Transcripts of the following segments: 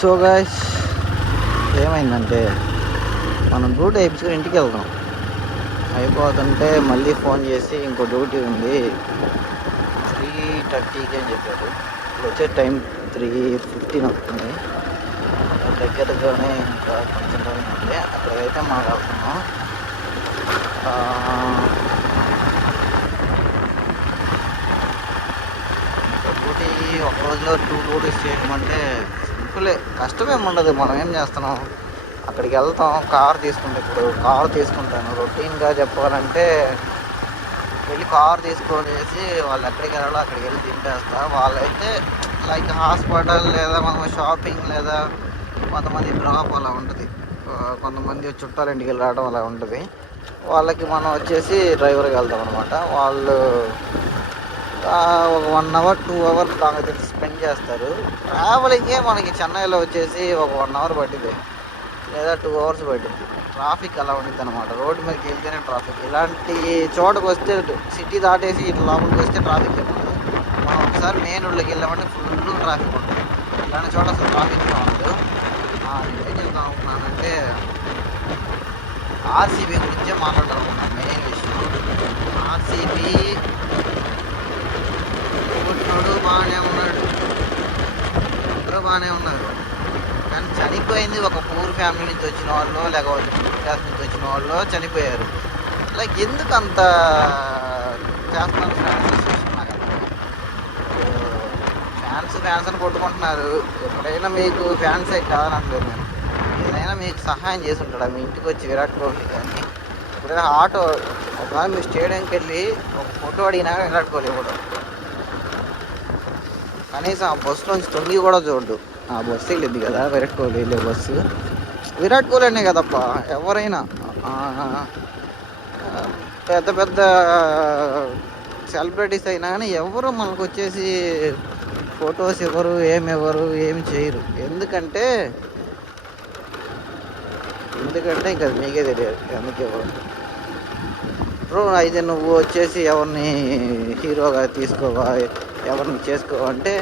So guys, ఏమైందంటే మనం duty అయిపోయి ఇంటికి వెళ్దాం అయిపోతుంటే మళ్ళీ ఫోన్ చేసి ఇంకో డ్యూటీ ఉంది 3:30కి అని చెప్పారు. ఇప్పుడు వచ్చే టైం 3:15 అవుతుంది. దగ్గరగానే ఇంకా కొంచెం టైం ఉంది. అక్కడికైతే మాట్లాడుతున్నాం. డ్యూటీ ఒక రోజులో 2 డ్యూటీస్ చేయమంటే సింపులే, కష్టమేమి ఉండదు. మనం ఏం చేస్తున్నాం, అక్కడికి వెళ్తాం. కార్ తీసుకుంటాను. రొటీన్గా చెప్పాలంటే వెళ్ళి కార్ తీసుకొనేసి వాళ్ళు ఎక్కడికి వెళ్ళాలో అక్కడికి వెళ్ళి దింపేస్తా. వాళ్ళైతే లైక్ హాస్పిటల్ లేదా మనం షాపింగ్ లేదా కొంతమంది డ్రాప్ అలా ఉంటుంది. కొంతమంది చుట్టాలు ఇంటికి వెళ్ళి రావడం అలా ఉంటుంది. వాళ్ళకి మనం వచ్చేసి డ్రైవర్కి వెళ్తాం అనమాట. వాళ్ళు ఒక 1 అవర్ 2 అవర్స్ దాకా స్పెండ్ చేస్తారు. ట్రావెలింగే మనకి చెన్నైలో వచ్చేసి ఒక 1 అవర్ పట్టింది లేదా 2 అవర్స్ పట్టింది. ట్రాఫిక్ అలా ఉండిద్ది అనమాట. రోడ్డు మీదకి వెళ్తేనే ట్రాఫిక్. ఇలాంటి చోటకు వస్తే సిటీ దాటేసి ఇట్లా లోపలికి వస్తే ట్రాఫిక్ ఉంటుంది. మనం ఒకసారి మెయిన్ రోడ్లోకి వెళ్ళామంటే ఫుల్ ట్రాఫిక్ ఉంటుంది. ఇలాంటి చోట అసలు ట్రాఫిక్ ఉండదు. ఏం చెప్తాను అనుకున్నానంటే ఆర్సీబీ గురించే మాట్లాడాలనుకున్నాను. మెయిన్ విషయం ఆర్సీబీ కొట్టినోడు బాగానే ఉన్నాడు, అందరూ బాగానే ఉన్నారు. కానీ చనిపోయింది ఒక పూర్ ఫ్యామిలీ నుంచి వచ్చిన వాళ్ళు లేకపోతే మిడిల్ క్లాస్ నుంచి వచ్చిన వాళ్ళు చనిపోయారు. లైక్ ఎందుకు అంత చేస్తున్నారు ఫ్యాన్స్ అని కొట్టుకుంటున్నారు. ఎప్పుడైనా మీకు ఫ్యాన్సే కాదని అనలేదు నేను. ఏదైనా మీకు సహాయం చేసి ఉంటాడా మీ ఇంటికి వచ్చి విరాట్ కోహ్లీ? కానీ ఎప్పుడైనా ఆటో ఒకవేళ మీరు స్టేడియంకి వెళ్ళి ఒక ఫోటో అడిగినా విరాట్ కోహ్లీ ఇవ్వడం, కనీసం ఆ బస్సులోంచి తొంగి కూడా చూడు. ఆ బస్సు వెళ్ళింది కదా విరాట్ కోహ్లీ వెళ్ళే బస్సు, విరాట్ కోహ్లీ అనే కదప్పా. ఎవరైనా పెద్ద పెద్ద సెలబ్రిటీస్ అయినా కానీ ఎవరు మనకు వచ్చేసి ఫొటోస్ ఇవ్వరు, ఏమి చేయరు. ఎందుకంటే ఇంకా మీకే తెలియదు ఎందుకు ఇవ్వరు. అయితే నువ్వు వచ్చేసి ఎవరిని హీరోగా తీసుకోవా, ఎవరిని చేసుకోవా అంటే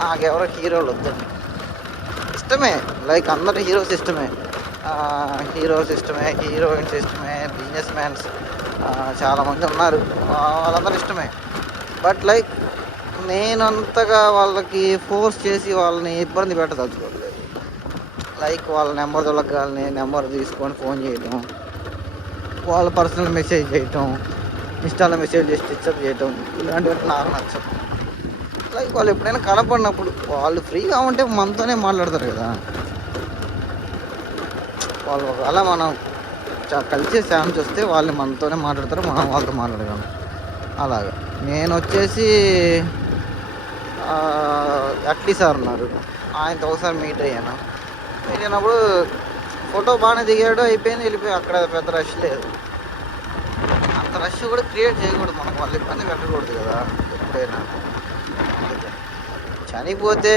నాకెవరో హీరోలు వద్దండి. ఇష్టమే, లైక్ అందరు హీరోయిన్స్ ఇష్టమే, హీరోయిన్స్ ఇష్టమే, బిజినెస్ మ్యాన్స్ చాలామంది ఉన్నారు, వాళ్ళందరూ ఇష్టమే. బట్ లైక్ నేను అంతగా వాళ్ళకి ఫోర్స్ చేసి వాళ్ళని ఇబ్బంది పెట్టదలుచుకోలేదు. లైక్ వాళ్ళ నెంబర్ దొరకగానే నెంబర్ తీసుకొని ఫోన్ చేయటం, వాళ్ళ పర్సనల్ మెసేజ్ చేయటం, ఇన్స్టాలో మెసేజ్ చేసి డిస్టర్బ్ చేయటం, ఇలాంటివి నాకు నచ్చదు. లైక్ వాళ్ళు ఎప్పుడైనా కనపడినప్పుడు వాళ్ళు ఫ్రీగా ఉంటే మనతోనే మాట్లాడతారు కదా. వాళ్ళు ఒకవేళ మనం కలిసే ఛాన్స్ వస్తే వాళ్ళు మనతోనే మాట్లాడతారు, మనం వాళ్ళతో మాట్లాడగలం. అలాగా నేను వచ్చేసి అట్లీ సార్ ఉన్నారు, ఆయనతో ఒకసారి మీట్ అయినప్పుడు ఫోటో బాగానే దిగాడు, అయిపోయింది, వెళ్ళిపోయి. అక్కడ పెద్ద రష్ లేదు. అంత రష్ కూడా క్రియేట్ చేయకూడదు, మనం వాళ్ళు ఇబ్బంది పెట్టకూడదు కదా ఎప్పుడైనా. చనిపోతే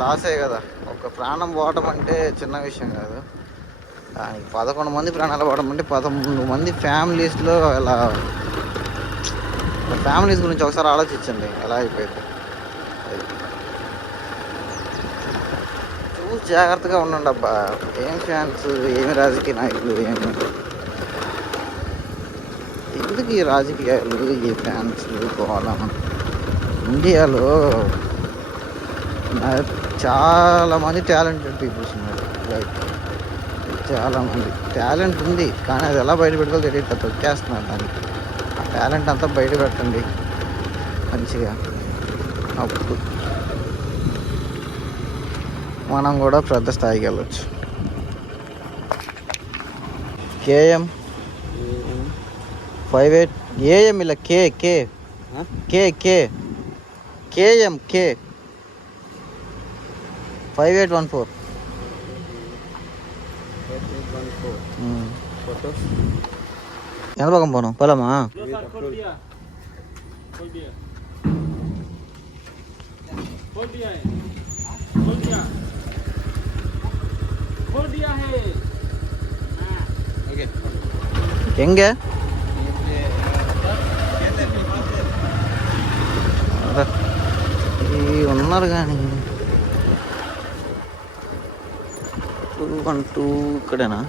లాసే కదా. ఒక ప్రాణం పోవటం అంటే చిన్న విషయం కాదు. దానికి 11 మంది ప్రాణాలు పోవడం అంటే 11 మంది ఫ్యామిలీస్లో ఎలా. ఫ్యామిలీస్ గురించి ఒకసారి ఆలోచించండి ఎలా అయిపోయింది. చూసి జాగ్రత్తగా ఉండండి అబ్బా. ఏం ఫ్యాన్స్, ఏమి రాజకీయ నాయకులు, ఎందుకు ఈ రాజకీయాలు, ఈ ఫ్యాన్స్ పోవాలన్నా. ఇండియాలో చాలామంది టాలెంటెడ్ పీపుల్స్ ఉన్నారు. లైక్ చాలామంది టాలెంట్ ఉంది, కానీ అది ఎలా బయట పెట్టుకోవాలో తెలియదు, తొక్కేస్తున్నారు దానికి. ఆ టాలెంట్ అంతా బయట పెట్టండి మంచిగా. అప్పుడు మనం కూడా పెద్ద స్థాయికి వెళ్ళొచ్చు. కేఎం 58 ఏఎం ఇలా కేఎం 5814 ఎంత భాగం పోను పొలమా? ಹೆಂಗೆ ఈ ఉన్నారు కానీ 212 ఇక్కడేనా?